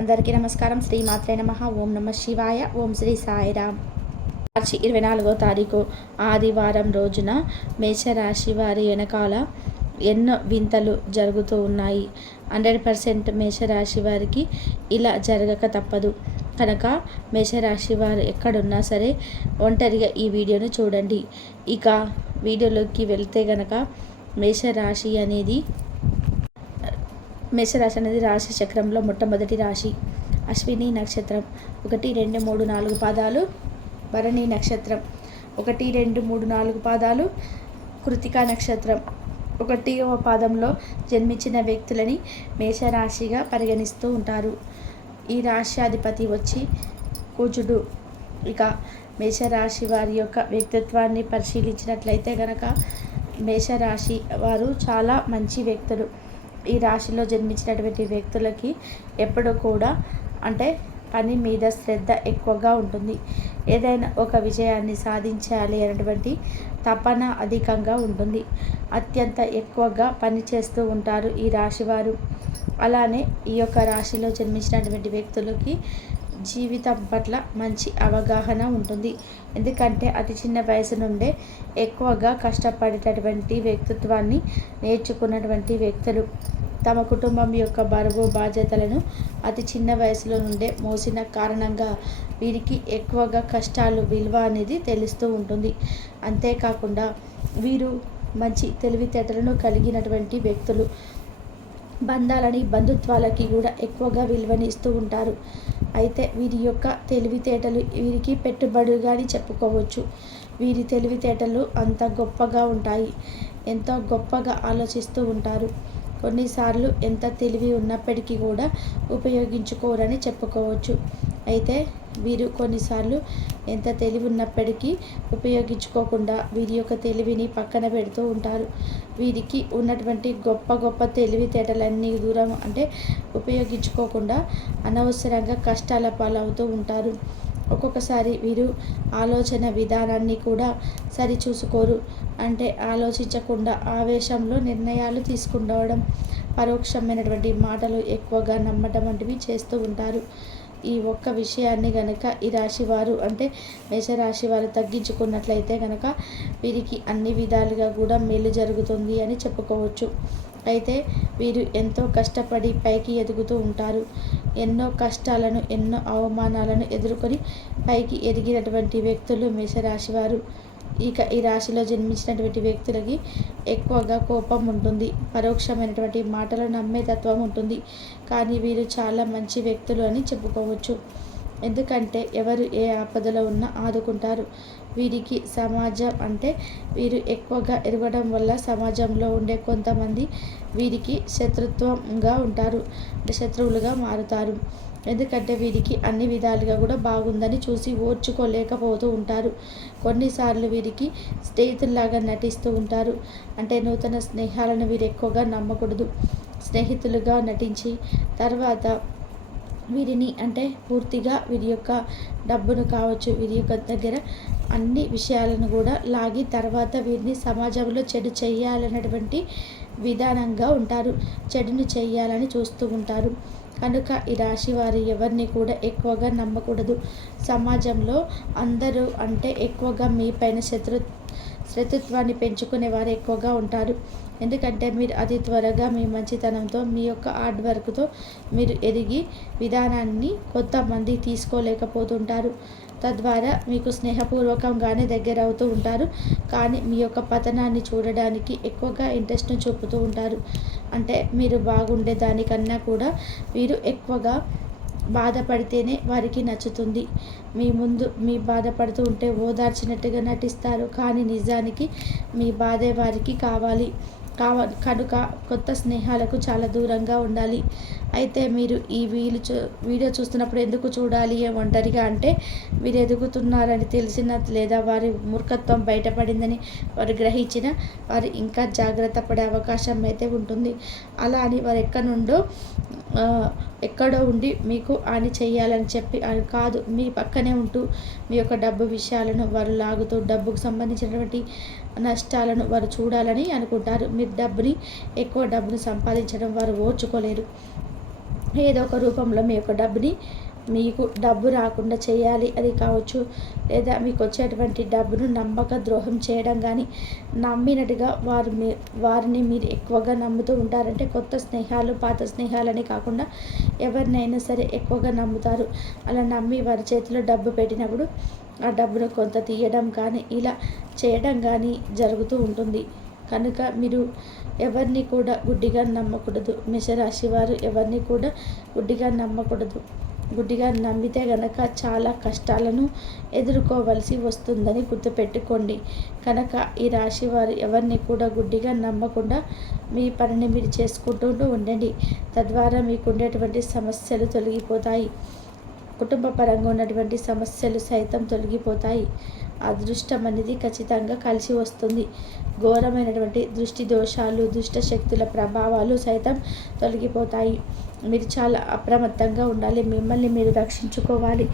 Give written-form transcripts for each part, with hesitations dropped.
అందరికీ నమస్కారం. శ్రీ మాత్రే నమః. ఓం నమ శివాయ. ఓం శ్రీ సాయిరామ్. మార్చి 24వ తారీఖు ఆదివారం రోజున మేషరాశి వారి వెనకాల ఎన్నో వింతలు జరుగుతూ ఉన్నాయి. 100% మేషరాశి వారికి ఇలా జరగక తప్పదు. కనుక మేషరాశి వారు ఎక్కడున్నా సరే ఒంటరిగా ఈ వీడియోను చూడండి. ఇక వీడియోలోకి వెళ్తే గనక మేషరాశి అనేది రాశి చక్రంలో మొట్టమొదటి రాశి. అశ్విని నక్షత్రం 1, 2, 3, 4 పాదాలు. భరణి నక్షత్రం 1, 2, 3, 4 పాదాలు. కృతికా నక్షత్రం 1వ పాదంలో జన్మించిన వ్యక్తులని మేషరాశిగా పరిగణిస్తూ ఉంటారు. ఈ రాశ్యాధిపతి వచ్చి కుజుడు. ఇక మేషరాశి వారి యొక్క వ్యక్తిత్వాన్ని పరిశీలించినట్లయితే కనుక మేషరాశి వారు చాలా మంచి వ్యక్తులు. ఈ రాశిలో జన్మించినటువంటి వ్యక్తులకి ఎప్పుడు కూడా పని మీద శ్రద్ధ ఎక్కువగా ఉంటుంది. ఏదైనా ఒక విజయాన్ని సాధించాలి అనేటువంటి తపన అధికంగా ఉంటుంది. అత్యంత ఎక్కువగా పని చేస్తూ ఉంటారు ఈ రాశివారు. అలానే ఈ యొక్క రాశిలో జన్మించినటువంటి వ్యక్తులకి జీవితం పట్ల మంచి అవగాహన ఉంటుంది. ఎందుకంటే అతి చిన్న వయసు నుండే ఎక్కువగా కష్టపడేటటువంటి వ్యక్తిత్వాన్ని నేర్చుకున్నటువంటి వ్యక్తులు. తమ కుటుంబం యొక్క బరువు బాధ్యతలను అతి చిన్న వయసులో నుండే మోసిన కారణంగా వీరికి ఎక్కువగా కష్టాలు విలువ అనేది తెలుస్తూ ఉంటుంది. అంతేకాకుండా వీరు మంచి తెలివితేటలను కలిగినటువంటి వ్యక్తులు. బంధాలని బంధుత్వాలకి కూడా ఎక్కువగా విలువని ఇస్తూ ఉంటారు. అయితే వీరి యొక్క తెలివితేటలు వీరికి పెట్టుబడులుగాని చెప్పుకోవచ్చు. వీరి తెలివితేటలు అంత గొప్పగా ఉంటాయి. ఎంతో గొప్పగా ఆలోచిస్తూ ఉంటారు. కొన్నిసార్లు ఎంత తెలివి ఉన్నప్పటికీ కూడా ఉపయోగించుకోరని చెప్పుకోవచ్చు. అయితే వీరు కొన్నిసార్లు ఎంత తెలివి ఉన్నప్పటికీ ఉపయోగించుకోకుండా వీరి యొక్క తెలివిని పక్కన పెడుతూ ఉంటారు. వీరికి ఉన్నటువంటి గొప్ప గొప్ప తెలివితేటలన్నీ దూరం ఉపయోగించుకోకుండా అనవసరంగా కష్టాల పాలవుతూ ఉంటారు. ఒక్కొక్కసారి వీరు ఆలోచన విధానాన్ని కూడా సరిచూసుకోరు. ఆలోచించకుండా ఆవేశంలో నిర్ణయాలు తీసుకుండవడం, పరోక్షమైనటువంటి మాటలు ఎక్కువగా నమ్మటం వంటివి చేస్తూ ఉంటారు. ఈ ఒక్క విషయాన్ని గనక ఈ రాశివారు మేషరాశి వారు తగ్గించుకున్నట్లయితే గనక వీరికి అన్ని విధాలుగా కూడా మేలు జరుగుతుంది అని చెప్పుకోవచ్చు. అయితే వీరు ఎంతో కష్టపడి పైకి ఎదుగుతూ ఉంటారు. ఎన్నో కష్టాలను ఎన్నో అవమానాలను ఎదుర్కొని పైకి ఎదిగినటువంటి వ్యక్తులు మేషరాశి వారు. ఇక ఈ రాశిలో జన్మించినటువంటి వ్యక్తులకి ఎక్కువగా కోపం ఉంటుంది. పరోక్షమైనటువంటి మాటలు నమ్మే తత్వం ఉంటుంది. కానీ వీరు చాలా మంచి వ్యక్తులు అని చెప్పుకోవచ్చు. ఎందుకంటే ఎవరు ఏ ఆపదలో ఉన్నా ఆదుకుంటారు. వీరికి సమాజం వీరు ఎక్కువగా ఎదగడం వల్ల సమాజంలో ఉండే కొంతమంది వీరికి శత్రుత్వంగా ఉంటారు. శత్రువులుగా మారుతారు. ఎందుకంటే వీరికి అన్ని విధాలుగా కూడా బాగుందని చూసి ఓర్చుకోలేకపోతూ ఉంటారు. కొన్నిసార్లు వీరికి స్నేహితుల్లాగా నటిస్తూ ఉంటారు. నూతన స్నేహాలను వీరు ఎక్కువగా నమ్మకూడదు. స్నేహితులుగా నటించి తర్వాత వీరిని పూర్తిగా వీరి యొక్క డబ్బును కావచ్చు, వీరి యొక్క దగ్గర అన్ని విషయాలను కూడా లాగి తర్వాత వీరిని సమాజంలో చెడు చేయాలన్నటువంటి విధానంగా ఉంటారు. చెడును చేయాలని చూస్తూ ఉంటారు. కనుక ఈ రాశి వారు ఎవరిని కూడా ఎక్కువగా నమ్మకూడదు. సమాజంలో అందరూ ఎక్కువగా మీ పైన శత్రుత్వాన్ని పెంచుకునే వారు ఎక్కువగా ఉంటారు. ఎందుకంటే మీరు అతి త్వరగా మీ మంచితనంతో మీ యొక్క హార్డ్ వర్క్తో మీరు ఎదిగి విధానాన్ని కొంతమంది తీసుకోలేకపోతుంటారు. తద్వారా మీకు స్నేహపూర్వకంగానే దగ్గర అవుతూ ఉంటారు. కానీ మీ యొక్క పతనాన్ని చూడడానికి ఎక్కువగా ఇంట్రెస్ట్ను చూపుతూ ఉంటారు. మీరు బాగుండే దానికన్నా కూడా వీరు ఎక్కువగా బాధపడితేనే వారికి నచ్చుతుంది. మీ ముందు మీ బాధపడుతూ ఉంటే ఓదార్చినట్టుగా నటిస్తారు. కానీ నిజానికి మీ బాధే వారికి కావాలి. కనుక కొత్త స్నేహాలకు చాలా దూరంగా ఉండాలి. అయితే మీరు ఈ వీడియో చూస్తున్నప్పుడు ఎందుకు చూడాలి ఒంటరిగా మీరు ఎదుగుతున్నారని తెలిసిన లేదా వారి మూర్ఖత్వం బయటపడిందని వారు గ్రహించిన వారు ఇంకా జాగ్రత్త పడే అవకాశం అయితే ఉంటుంది. అలా అని వారు ఎక్కడో ఉండి మీకు హాని చేయాలని చెప్పి అని కాదు, మీ పక్కనే ఉంటూ మీ యొక్క డబ్బు విషయాలను వారు లాగుతూ డబ్బుకు సంబంధించినటువంటి నష్టాలను వారు చూడాలని అనుకుంటారు. మీరు ఎక్కువ డబ్బుని సంపాదించడం వారు ఓర్చుకోలేరు. ఏదో ఒక రూపంలో మీ యొక్క డబ్బుని మీకు డబ్బు రాకుండా చేయాలి. అది కావచ్చు, లేదా మీకు వచ్చేటువంటి డబ్బును నమ్మక ద్రోహం చేయడం కానీ, నమ్మినట్టుగా వారిని మీరు ఎక్కువగా నమ్ముతూ ఉంటారంటే కొత్త స్నేహాలు పాత స్నేహాలని కాకుండా ఎవరినైనా సరే ఎక్కువగా నమ్ముతారు. అలా నమ్మి వారి చేతిలో డబ్బు పెట్టినప్పుడు ఆ డబ్బును కొంత తీయడం కానీ ఇలా చేయడం కానీ జరుగుతూ ఉంటుంది. కనుక మీరు ఎవరిని కూడా గుడ్డిగా నమ్మకూడదు. మేషరాశి వారు ఎవరిని కూడా గుడ్డిగా నమ్మకూడదు. గుడ్డిగా నమ్మితే గనక చాలా కష్టాలను ఎదుర్కోవలసి వస్తుందని గుర్తుపెట్టుకోండి. కనుక ఈ రాశి వారు ఎవరిని కూడా గుడ్డిగా నమ్మకుండా మీ పనిని మీరు చేసుకుంటూ ఉండండి. తద్వారా మీకు ఉండేటువంటి సమస్యలు తొలగిపోతాయి. కుటుంబ పరంగా ఉన్నటువంటి సమస్యలు సైతం తొలగిపోతాయి. అదృష్టం అనేది ఖచ్చితంగా కలిసి వస్తుంది. ఘోరమైనటువంటి దృష్టి దోషాలు, దుష్ట శక్తుల ప్రభావాలు సైతం తొలగిపోతాయి. మీరు చాలా అప్రమత్తంగా ఉండాలి. మిమ్మల్ని మీరు రక్షించుకోవాలి.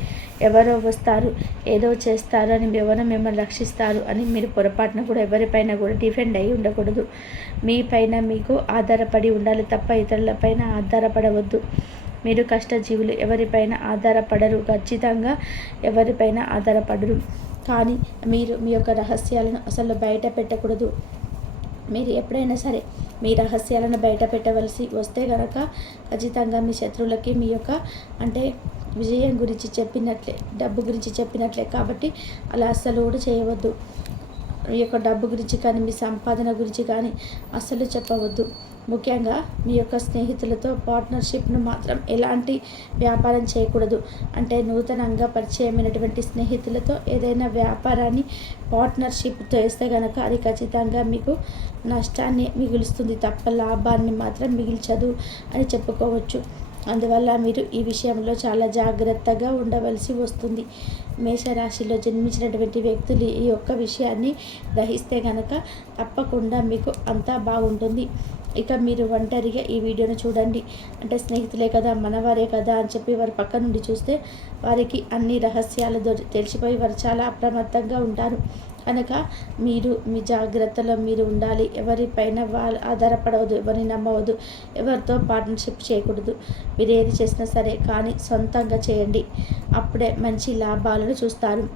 ఎవరో వస్తారు, ఏదో చేస్తారు అని ఎవరో మిమ్మల్ని రక్షిస్తారు అని మీరు పొరపాటున కూడా ఎవరిపైన కూడా డిఫెండ్ అయ్యి ఉండకూడదు. మీ పైన మీకు ఆధారపడి ఉండాలి తప్ప ఇతరులపైన ఆధారపడవద్దు. మీరు కష్టజీవులు, ఎవరిపైన ఆధారపడరు. ఖచ్చితంగా ఎవరిపైన ఆధారపడరు. కానీ మీరు మీ యొక్క రహస్యాలను అసలు బయట పెట్టకూడదు. మీరు ఎప్పుడైనా సరే మీ రహస్యాలను బయట పెట్టవలసి వస్తే కనుక ఖచ్చితంగా మీ శత్రువులకి మీ యొక్క విజయం గురించి చెప్పినట్లే, డబ్బు గురించి చెప్పినట్లే. కాబట్టి అలా అస్సలు కూడా చేయవద్దు. మీ యొక్క డబ్బు గురించి కానీ, మీ సంపాదన గురించి కానీ అస్సలు చెప్పవద్దు. ముఖ్యంగా మీ యొక్క స్నేహితులతో పార్ట్నర్షిప్ను మాత్రం ఎలాంటి వ్యాపారం చేయకూడదు. నూతనంగా పరిచయమైనటువంటి స్నేహితులతో ఏదైనా వ్యాపారాన్ని పార్ట్నర్షిప్ చేస్తే కనుక అది ఖచ్చితంగా మీకు నష్టాన్ని మిగులుస్తుంది తప్ప లాభాన్ని మాత్రం మిగిల్చదు అని చెప్పుకోవచ్చు. అందువల్ల మీరు ఈ విషయంలో చాలా జాగ్రత్తగా ఉండవలసి వస్తుంది. మేషరాశిలో జన్మించినటువంటి వ్యక్తులు ఈ యొక్క విషయాన్ని గ్రహిస్తే కనుక తప్పకుండా మీకు అంతా బాగుంటుంది. ఇక మీరు ఒంటరిగా ఈ వీడియోను చూడండి. స్నేహితులే కదా, మనవారే కదా అని చెప్పి వారి పక్క నుండి చూస్తే వారికి అన్ని రహస్యాలు తెలిసిపోయి వారు చాలా అప్రమత్తంగా ఉంటారు. కనుక మీరు మీ జాగ్రత్తలో మీరు ఉండాలి. ఎవరిపైన ఆధారపడవద్దు, ఎవరిని నమ్మవద్దు, ఎవరితో పార్ట్నర్షిప్ చేయకూడదు. మీరు ఏది చేసినా సరే కానీ సొంతంగా చేయండి. అప్పుడే మంచి లాభాలను చూస్తారు.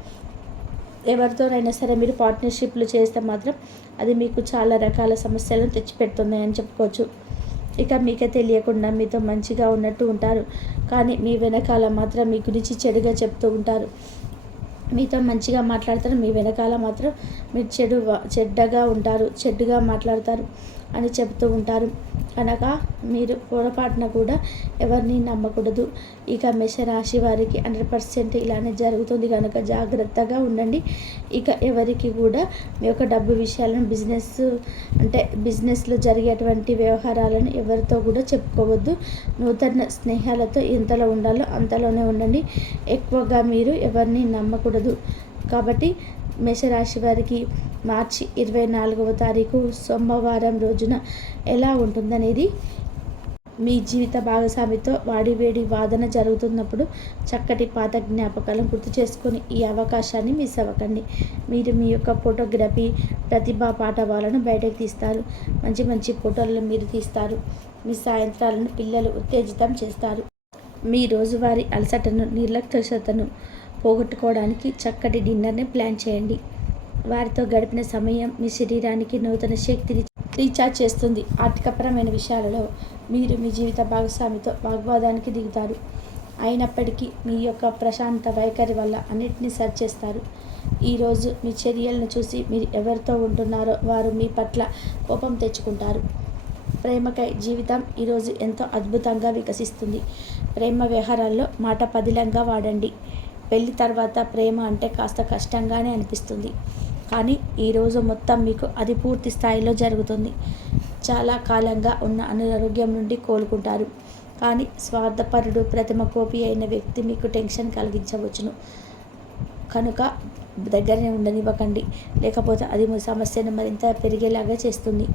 ఎవరితోనైనా సరే మీరు పార్ట్నర్షిప్లు చేస్తే మాత్రం అది మీకు చాలా రకాల సమస్యలను తెచ్చిపెడుతుంది అని చెప్పుకోవచ్చు. ఇక మీకే తెలియకుండా మీతో మంచిగా ఉన్నట్టు ఉంటారు, కానీ మీ వెనకాల మాత్రం మీ గురించి చెడుగా చెప్తూ ఉంటారు. మీతో మంచిగా మాట్లాడతారు, మీ వెనకాల మాత్రం మీరు చెడ్డగా ఉంటారు, చెడ్డగా మాట్లాడతారు అని చెబుతూ ఉంటారు. కనుక మీరు పొరపాటున కూడా ఎవరిని నమ్మకూడదు. ఇక మేషరాశి వారికి 100% ఇలానే జరుగుతుంది కనుక జాగ్రత్తగా ఉండండి. ఇక ఎవరికి కూడా మీ యొక్క డబ్బు విషయాలను బిజినెస్లో జరిగేటువంటి వ్యవహారాలను ఎవరితో కూడా చెప్పుకోవద్దు. నూతన స్నేహాలతో ఎంతలో ఉండాలో అంతలోనే ఉండండి. ఎక్కువగా మీరు ఎవరిని నమ్మకూడదు. కాబట్టి మేషరాశి వారికి మార్చి 24వ తారీఖు సోమవారం రోజున ఎలా ఉంటుందనేది మీ జీవిత భాగస్వామితో వాడివేడి వాదన జరుగుతున్నప్పుడు చక్కటి పాత జ్ఞాపకాలను గుర్తు చేసుకొని ఈ అవకాశాన్ని మిస్ అవ్వకండి. మీరు మీ యొక్క ఫోటోగ్రఫీ ప్రతిభా పాఠవాలను బయటకు తీస్తారు. మంచి మంచి ఫోటోలను మీరు తీస్తారు. మీ సాయంత్రాలను పిల్లలు ఉత్తేజితం చేస్తారు. మీ రోజువారీ అలసటను, నిర్లక్ష్యతను పోగొట్టుకోవడానికి చక్కటి డిన్నర్ని ప్లాన్ చేయండి. వారితో గడిపిన సమయం మీ శరీరానికి నూతన శక్తిని రీఛార్జ్ చేస్తుంది. ఆర్థికపరమైన విషయాలలో మీరు మీ జీవిత భాగస్వామితో వాగ్వాదానికి దిగుతారు. అయినప్పటికీ మీ యొక్క ప్రశాంత వైఖరి వల్ల అన్నిటినీ సరి చేస్తారు. ఈరోజు మీ చర్యలను చూసి మీరు ఎవరితో ఉంటున్నారో వారు మీ పట్ల కోపం తెచ్చుకుంటారు. ప్రేమకై జీవితం ఈరోజు ఎంతో అద్భుతంగా వికసిస్తుంది. ప్రేమ వ్యవహారాల్లో మాట పదిలంగా వాడండి. పెళ్లి తర్వాత ప్రేమ కాస్త కష్టంగానే అనిపిస్తుంది, కానీ ఈరోజు మొత్తం మీకు అది పూర్తి స్థాయిలో జరుగుతుంది. చాలా కాలంగా ఉన్న అనారోగ్యం నుండి కోలుకుంటారు. కానీ స్వార్థపరుడు, ప్రతిమ కోపి అయిన వ్యక్తి మీకు టెన్షన్ కలిగించవచ్చును. కనుక దగ్గరనే ఉండనివ్వకండి, లేకపోతే అది మీ సమస్యను మరింత పెరిగేలాగా చేస్తుంది.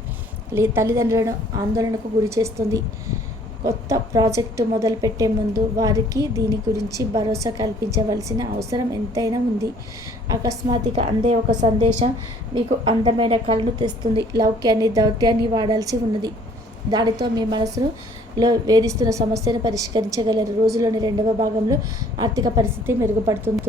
తల్లిదండ్రులను ఆందోళనకు గురి చేస్తుంది. కొత్త ప్రాజెక్టు మొదలుపెట్టే ముందు వారికి దీని గురించి భరోసా కల్పించవలసిన అవసరం ఎంతైనా ఉంది. అకస్మాత్తుగా అందే ఒక సందేశం మీకు అందమైన కళను తెస్తుంది. లౌక్యాన్ని, దౌత్యాన్ని వాడాల్సి ఉన్నది. దానితో మీ మనసును లో వేధిస్తున్న సమస్యను పరిష్కరించగలరు. రోజులోని రెండవ భాగంలో ఆర్థిక పరిస్థితి మెరుగుపడుతుంది.